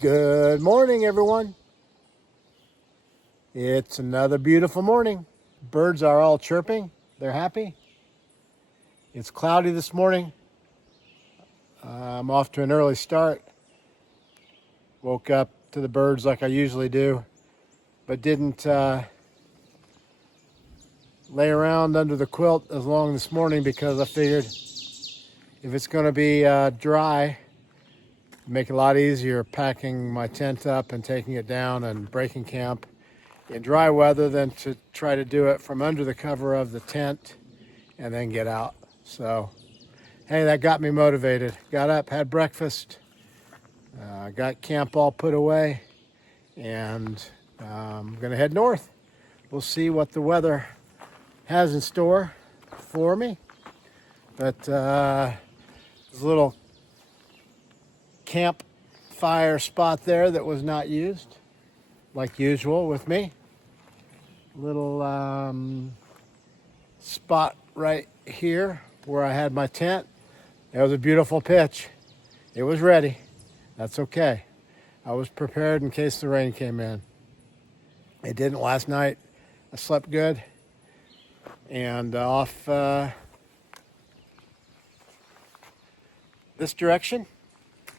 Good morning, everyone. It's another beautiful morning. Birds are all chirping. They're happy. It's cloudy this morning. I'm off to an early start. Woke up to the birds like I usually do, but didn't lay around under the quilt as long this morning because I figured if it's going to be dry, make it a lot easier packing my tent up and taking it down and breaking camp in dry weather than to try to do it from under the cover of the tent and then get out. So, hey, that got me motivated. Got up, had breakfast, got camp all put away, and I'm gonna head north. We'll see what the weather has in store for me. But there's a little campfire spot there that was not used, like usual with me. Little spot right here where I had my tent. It was a beautiful pitch. It was ready. That's okay. I was prepared in case the rain came in. It didn't last night. I slept good. And off this direction,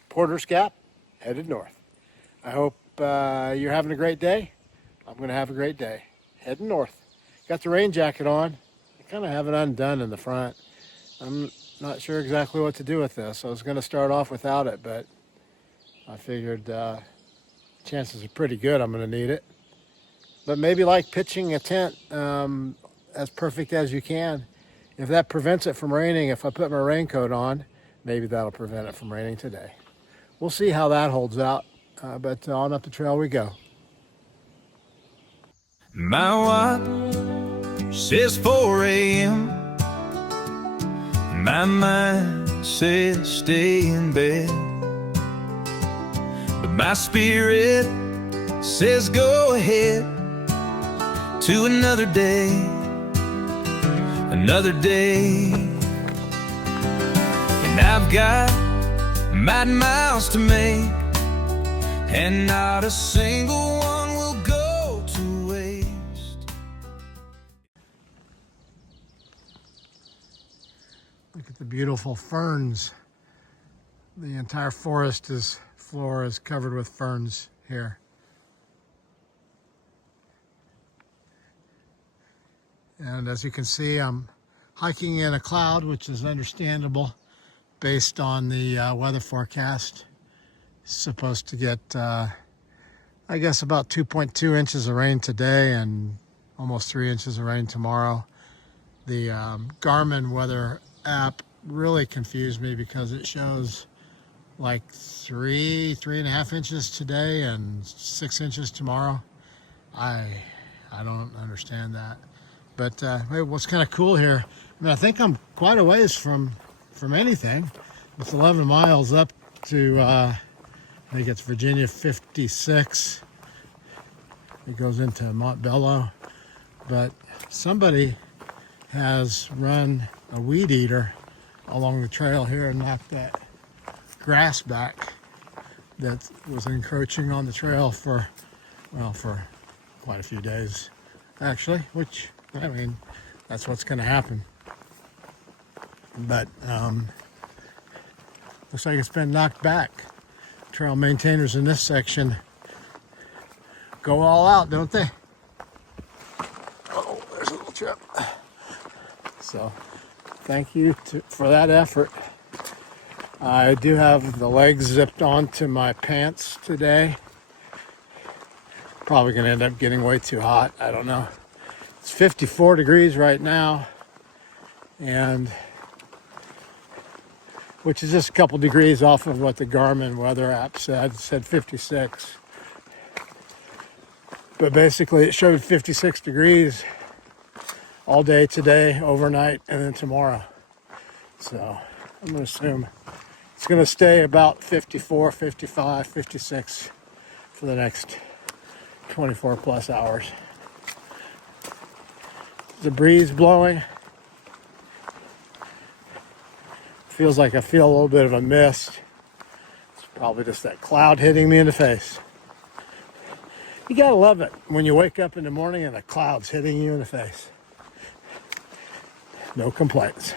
Porter's Gap, headed north. I hope you're having a great day. I'm going to have a great day. Heading north. Got the rain jacket on. I kind of have it undone in the front. I'm not sure exactly what to do with this. I was going to start off without it, but I figured chances are pretty good I'm going to need it. But maybe like pitching a tent as perfect as you can. If that prevents it from raining, if I put my raincoat on, maybe that'll prevent it from raining today. We'll see how that holds out, but on up the trail we go. My watch says 4 a.m. My mind says stay in bed, but my spirit says go ahead to another day, another day. And I've got mighty miles to make, and not a single one will go to waste. Look at the beautiful ferns. The entire forest floor is covered with ferns here. And as you can see, I'm hiking in a cloud, which is understandable based on the weather forecast. It's supposed to get, I guess, about 2.2 inches of rain today and almost 3 inches of rain tomorrow. The Garmin weather app really confused me because it shows like 3.5 inches today and 6 inches tomorrow. I don't understand that. But what's kind of cool here, I mean, I think I'm quite a ways from anything. It's 11 miles up to, I think it's Virginia 56. It goes into Montbello. But somebody has run a weed eater along the trail here and knocked that grass back that was encroaching on the trail for quite a few days, actually, which, I mean, that's what's going to happen. But looks like it's been knocked back. Trail maintainers in this section go all out, don't they? Oh, there's a little trip. So thank you for that effort. I do have the legs zipped onto my pants today. Probably going to end up getting way too hot. I don't know. It's 54 degrees right now, and which is just a couple degrees off of what the Garmin weather app said. It said 56. But basically it showed 56 degrees all day today, overnight, and then tomorrow. So I'm going to assume it's going to stay about 54, 55, 56 for the next 24 plus hours. The breeze blowing. Feels like I feel a little bit of a mist. It's Probably just that cloud hitting me in the face. You gotta love it when you wake up in the morning and a cloud's hitting you in the face. No complaints.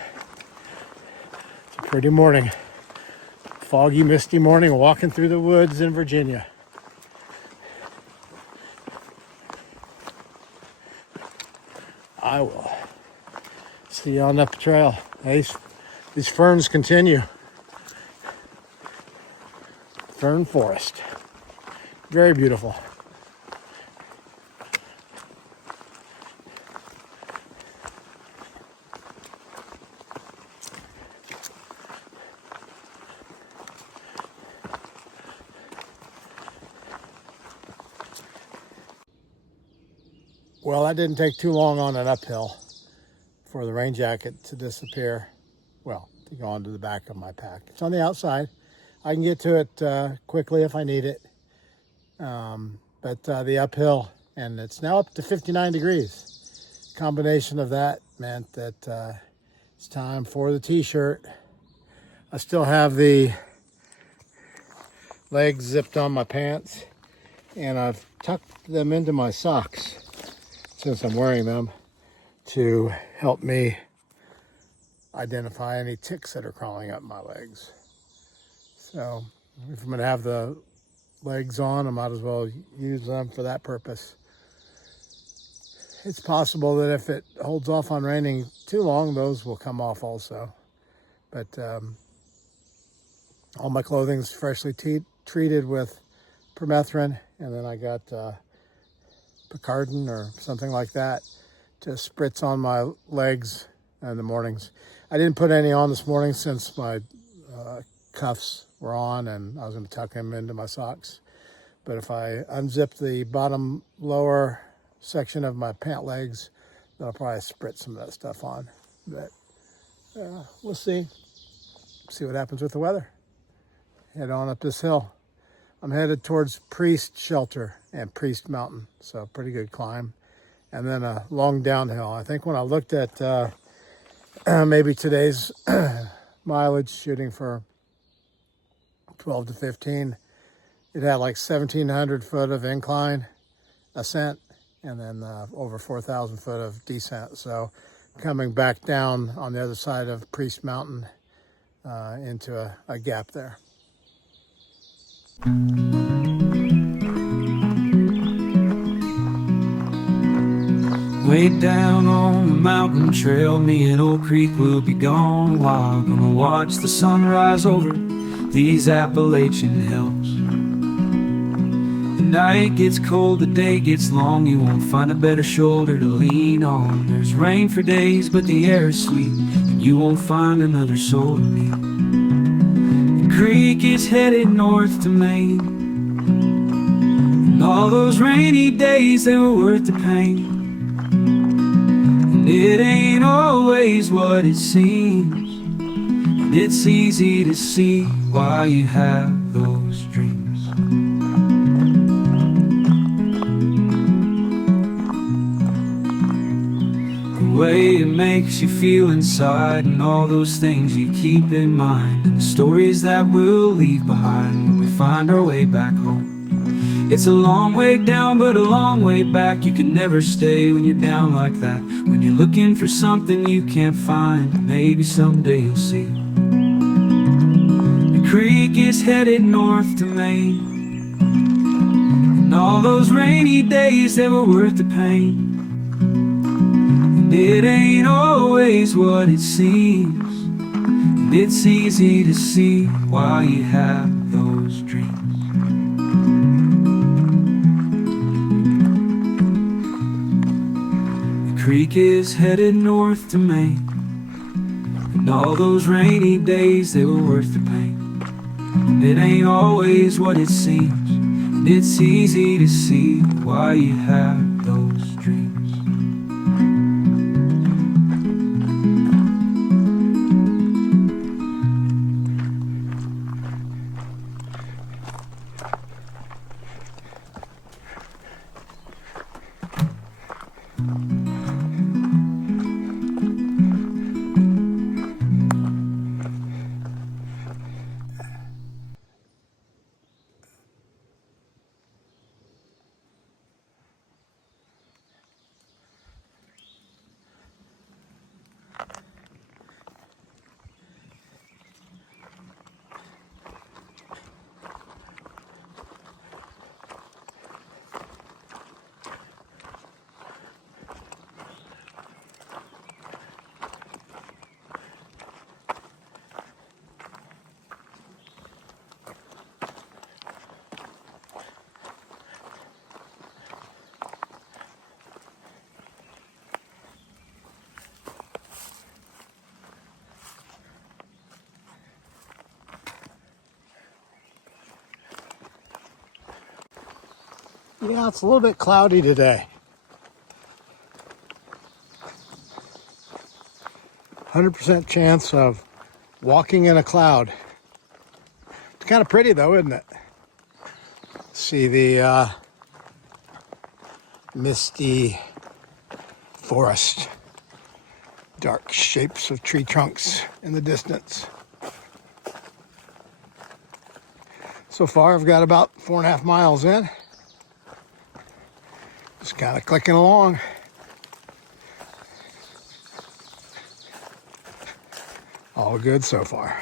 It's a pretty morning. Foggy, misty morning, walking through the woods in Virginia. I will see you on up the trail. These ferns continue. Fern forest. Very beautiful. Well, that didn't take too long on an uphill for the rain jacket to disappear. Well, to go onto the back of my pack. It's on the outside. I can get to it quickly if I need it. But the uphill, and it's now up to 59 degrees. Combination of that meant that it's time for the t-shirt. I still have the legs zipped on my pants, and I've tucked them into my socks since I'm wearing them to help me identify any ticks that are crawling up my legs. So if I'm going to have the legs on, I might as well use them for that purpose. It's possible that if it holds off on raining too long, those will come off also. But all my clothing's freshly treated with permethrin, and then I got Picardin or something like that to spritz on my legs in the mornings. I didn't put any on this morning since my cuffs were on and I was going to tuck them into my socks. But if I unzip the bottom lower section of my pant legs, then I'll probably spritz some of that stuff on. But we'll see what happens with the weather. Head on up this hill. I'm headed towards Priest Shelter and Priest Mountain, so pretty good climb. And then a long downhill. I think when I looked at maybe today's mileage, shooting for 12 to 15, it had like 1,700 foot of incline ascent and then over 4,000 foot of descent. So coming back down on the other side of Priest Mountain into a gap there. Way down on the mountain trail, me and Oak Creek will be gone a while. Gonna watch the sunrise over these Appalachian hills. The night gets cold, the day gets long. You won't find a better shoulder to lean on. There's rain for days, but the air is sweet, and you won't find another soul to meet. The creek is headed north to Maine, and all those rainy days, they were worth the pain. It ain't always what it seems, and it's easy to see why you have those dreams. The way it makes you feel inside, and all those things you keep in mind, and the stories that we'll leave behind when we find our way back home. It's a long way down, but a long way back. You can never stay when you're down like that. When you're looking for something you can't find, maybe someday you'll see. The creek is headed north to Maine, and all those rainy days, they were worth the pain. And it ain't always what it seems, and it's easy to see why you have those dreams. The creek is headed north to Maine, and all those rainy days, they were worth the pain. And it ain't always what it seems, and it's easy to see why you have those dreams. Yeah, it's a little bit cloudy today. 100% chance of walking in a cloud. It's kind of pretty though, isn't it? See the misty forest, dark shapes of tree trunks in the distance. So far, I've got about 4.5 miles in. Just kind of clicking along. All good so far.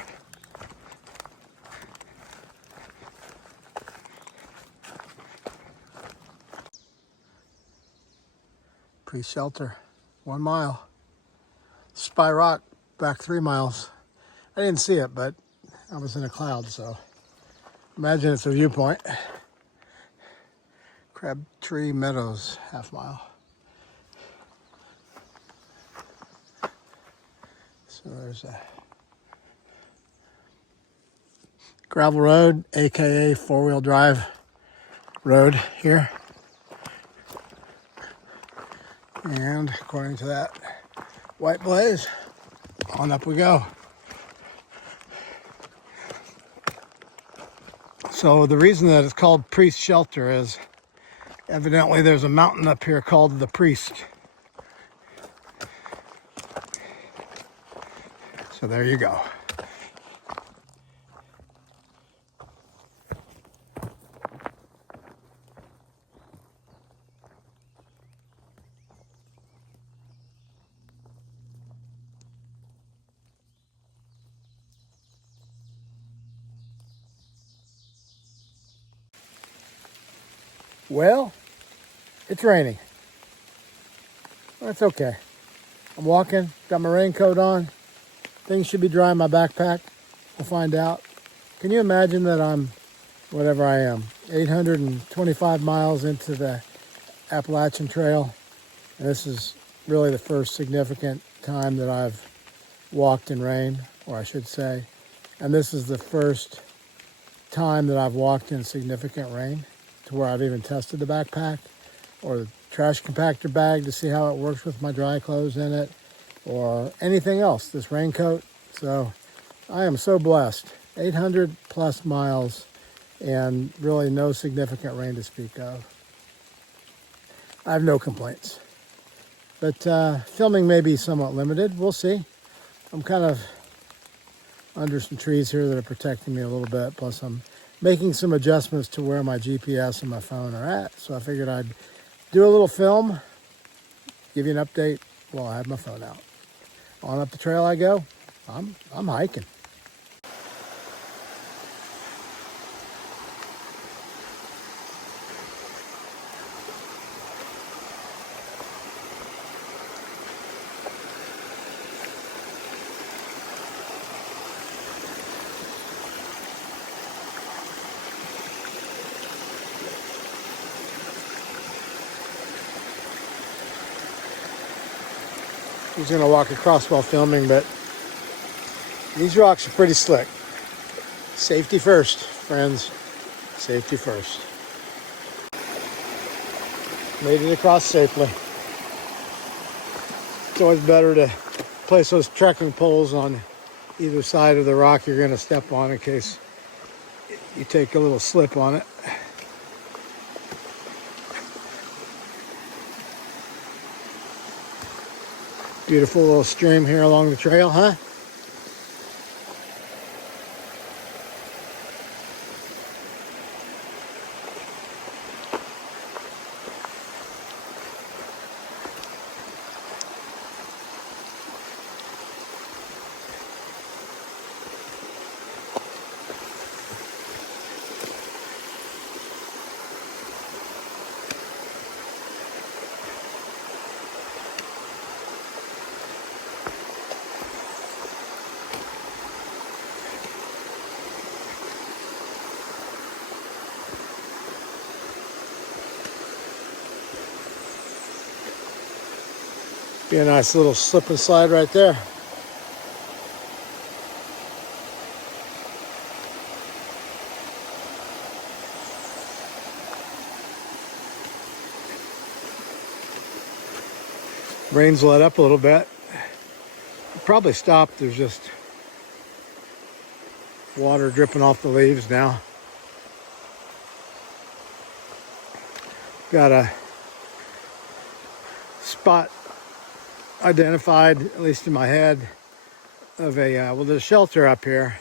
Pre-shelter, 1 mile. Spy Rock, back 3 miles. I didn't see it, but I was in a cloud, so imagine it's a viewpoint. Crabtree Meadows, 1/2 mile. So there's a gravel road, aka 4-wheel drive road here. And according to that white blaze, on up we go. So the reason that it's called Priest Shelter is evidently there's a mountain up here called the Priest. So there you go. Well, it's raining. That's okay. I'm walking, got my raincoat on. Things should be dry in my backpack. We'll find out. Can you imagine that I'm, whatever I am, 825 miles into the Appalachian Trail? And this is really the first significant time that I've walked in rain, or I should say. And this is the first time that I've walked in significant rain to where I've even tested the backpack or the trash compactor bag to see how it works with my dry clothes in it or anything else, this raincoat. So I am so blessed. 800 plus miles and really no significant rain to speak of. I have no complaints. But filming may be somewhat limited. We'll see. I'm kind of under some trees here that are protecting me a little bit. Plus I'm making some adjustments to where my GPS and my phone are at. So I figured I'd do a little film, give you an update while I have my phone out. On up the trail I go. I'm hiking. He's gonna walk across while filming, but these rocks are pretty slick. Safety first, friends. Safety first. Made it across safely. It's always better to place those trekking poles on either side of the rock you're gonna step on in case you take a little slip on it. Beautiful little stream here along the trail, huh? Be a nice little slip and slide right there. Rain's let up a little bit. It probably stopped. There's just water dripping off the leaves now. Got a spot identified, at least in my head, of a, well, there's a shelter up here,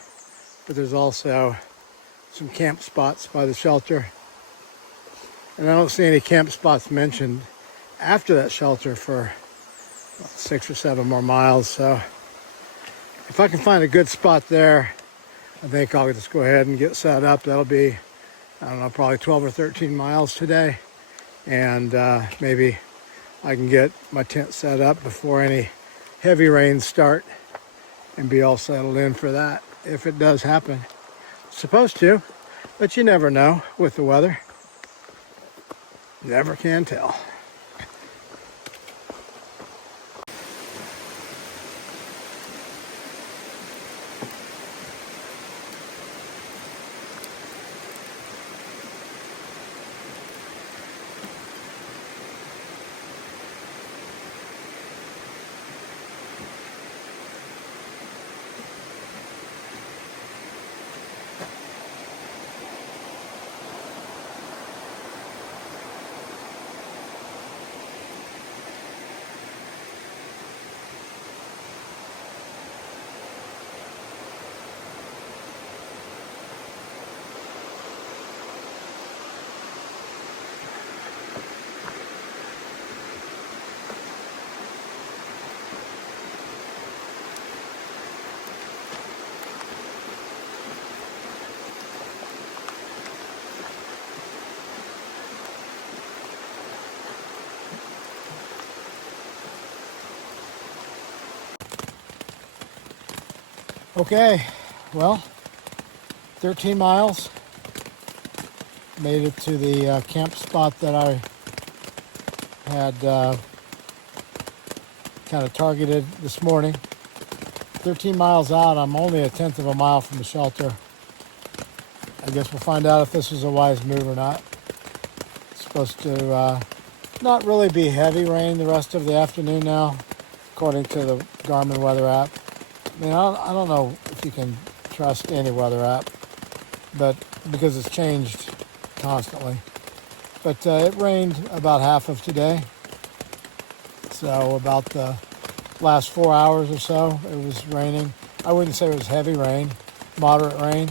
but there's also some camp spots by the shelter. And I don't see any camp spots mentioned after that shelter for 6 or 7 more miles. So if I can find a good spot there, I think I'll just go ahead and get set up. That'll be, I don't know, probably 12 or 13 miles today. And maybe I can get my tent set up before any heavy rains start and be all settled in for that if it does happen. It's supposed to, but you never know with the weather. Never can tell. Okay, well, 13 miles. Made it to the camp spot that I had kind of targeted this morning. 13 miles out, I'm only 1/10 of a mile from the shelter. I guess we'll find out if this is a wise move or not. It's supposed to not really be heavy rain the rest of the afternoon now, according to the Garmin weather app. I mean, I don't know if you can trust any weather app, but because it's changed constantly. But it rained about half of today. So about the last 4 hours or so, it was raining. I wouldn't say it was heavy rain, moderate rain.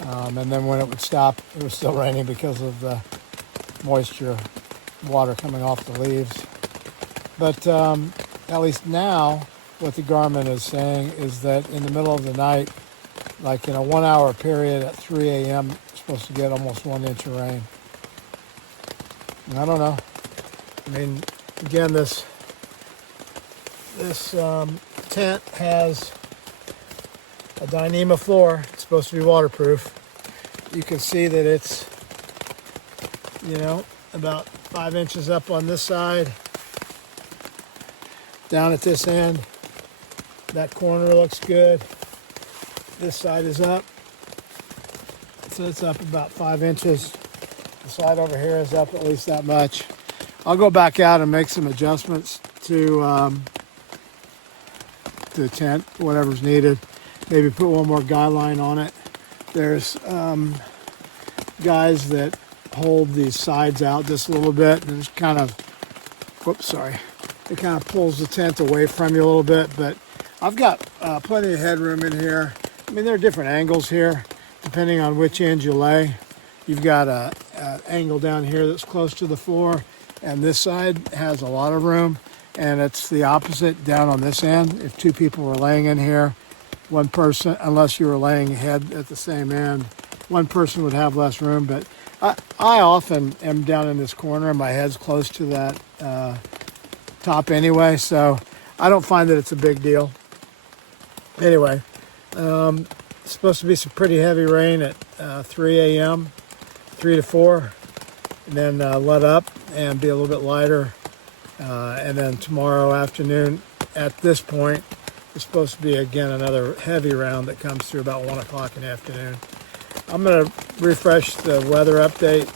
And then when it would stop, it was still raining because of the moisture, water coming off the leaves. But at least now, what the Garmin is saying is that in the middle of the night, like in a 1 hour period at 3 a.m., you're supposed to get almost 1 inch of rain. And I don't know. I mean, again, this tent has a Dyneema floor. It's supposed to be waterproof. You can see that it's, you know, about 5 inches up on this side. Down at this end, that corner looks good. This side is up. So it's up about 5 inches. The side over here is up at least that much. I'll go back out and make some adjustments to the tent, whatever's needed. Maybe put one more guy line on it. There's guys that hold these sides out just a little bit, and just kind of, whoops, sorry. It kind of pulls the tent away from you a little bit, but I've got plenty of headroom in here. I mean, there are different angles here, depending on which end you lay. You've got an angle down here that's close to the floor, and this side has a lot of room, and it's the opposite down on this end. If two people were laying in here, one person, unless you were laying head at the same end, one person would have less room. But I often am down in this corner, and my head's close to that top anyway, so I don't find that it's a big deal. Anyway, it's supposed to be some pretty heavy rain at 3 a.m., 3 to 4, and then let up and be a little bit lighter. And then tomorrow afternoon, at this point, it's supposed to be again another heavy round that comes through about 1 o'clock in the afternoon. I'm going to refresh the weather update,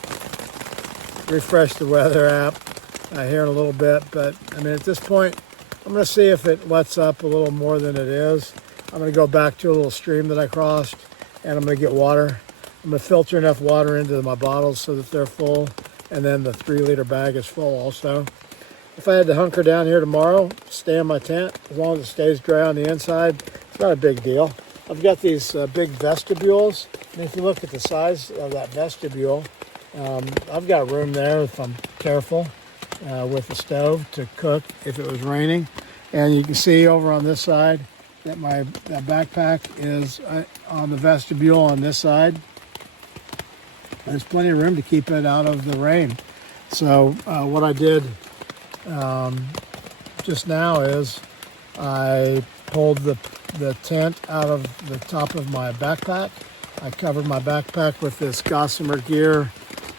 refresh the weather app, here in a little bit. But I mean, at this point, I'm going to see if it lets up a little more than it is. I'm going to go back to a little stream that I crossed, and I'm going to get water. I'm going to filter enough water into my bottles so that they're full, and then the 3-liter bag is full also. If I had to hunker down here tomorrow, stay in my tent, as long as it stays dry on the inside, it's not a big deal. I've got these big vestibules, and if you look at the size of that vestibule, I've got room there if I'm careful with the stove to cook if it was raining. And you can see over on this side that my backpack is on the vestibule on this side. There's plenty of room to keep it out of the rain. So what I did just now is I pulled the tent out of the top of my backpack. I covered my backpack with this Gossamer gear.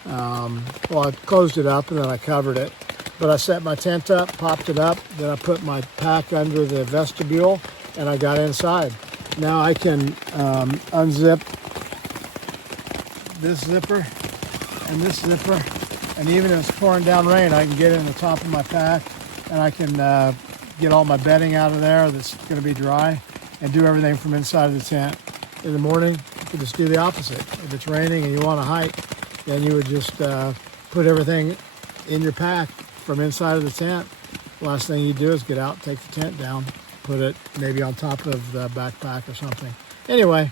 Well, I closed it up and then I covered it. But I set my tent up, popped it up, then I put my pack under the vestibule and I got inside. Now I can unzip this zipper and this zipper, and even if it's pouring down rain, I can get it in the top of my pack and I can get all my bedding out of there that's going to be dry and do everything from inside of the tent. In the morning, you can just do the opposite. If it's raining and you want to hike, then you would just put everything in your pack from inside of the tent. Last thing you do is get out, take the tent down, put it maybe on top of the backpack or something. Anyway,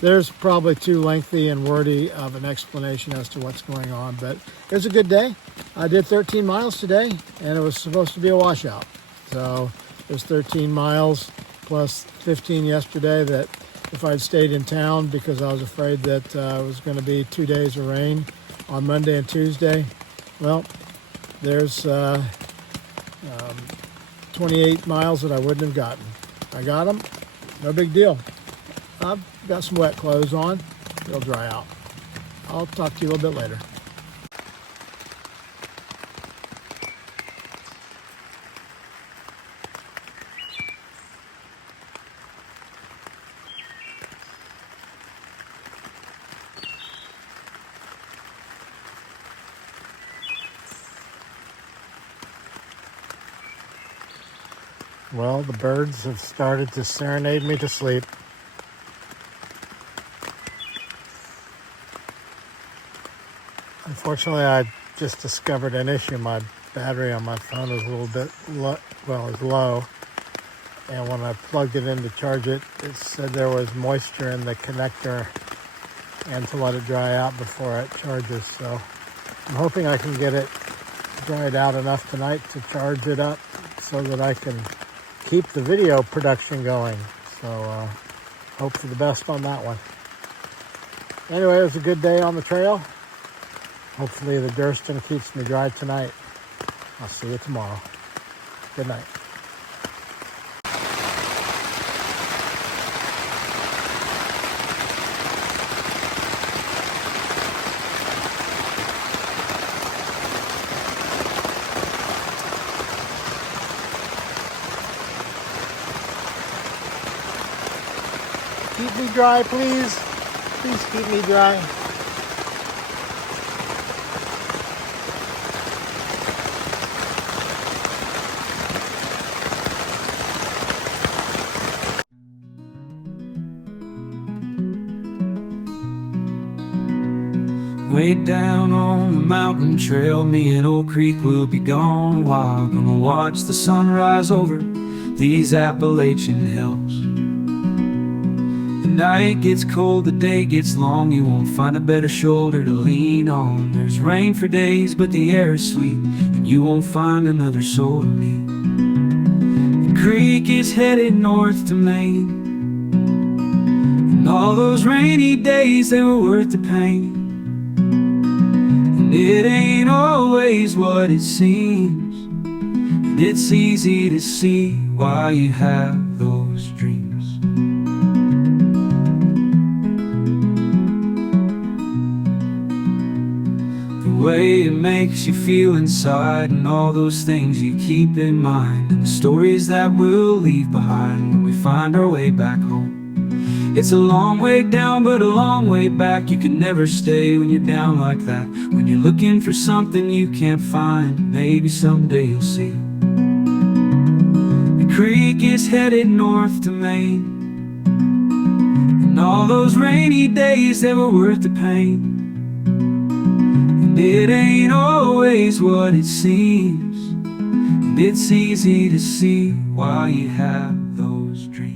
there's probably too lengthy and wordy of an explanation as to what's going on, but it was a good day. I did 13 miles today, and it was supposed to be a washout. So it was 13 miles plus 15 yesterday that if I'd stayed in town because I was afraid that it was going to be 2 days of rain on Monday and Tuesday, well, there's 28 miles that I wouldn't have gotten. I got them, no big deal. I've got some wet clothes on, they'll dry out. I'll talk to you a little bit later. Well, the birds have started to serenade me to sleep. Unfortunately, I just discovered an issue. My battery on my phone is a little bit low. And when I plugged it in to charge it, it said there was moisture in the connector and to let it dry out before it charges. So I'm hoping I can get it dried out enough tonight to charge it up so that I can keep the video production going. So hope for the best on that one. Anyway, it was a good day on the trail. Hopefully the Durston keeps me dry tonight. I'll see you tomorrow. Good night. Keep me dry, please. Please keep me dry. Way down on the mountain trail, me and Old Creek will be gone a while. Gonna watch the sunrise over these Appalachian hills. The night gets cold, the day gets long. You won't find a better shoulder to lean on. There's rain for days, but the air is sweet, and you won't find another soul to meet. The creek is headed north to Maine, and all those rainy days, they were worth the pain. It ain't always what it seems, and it's easy to see why you have those dreams. The way it makes you feel inside, and all those things you keep in mind, and the stories that we'll leave behind when we find our way back home. It's a long way down, but a long way back. You can never stay when you're down like that. When you're looking for something you can't find, maybe someday you'll see. The creek is headed north to Maine, and all those rainy days, they were worth the pain. And it ain't always what it seems, and it's easy to see why you have those dreams.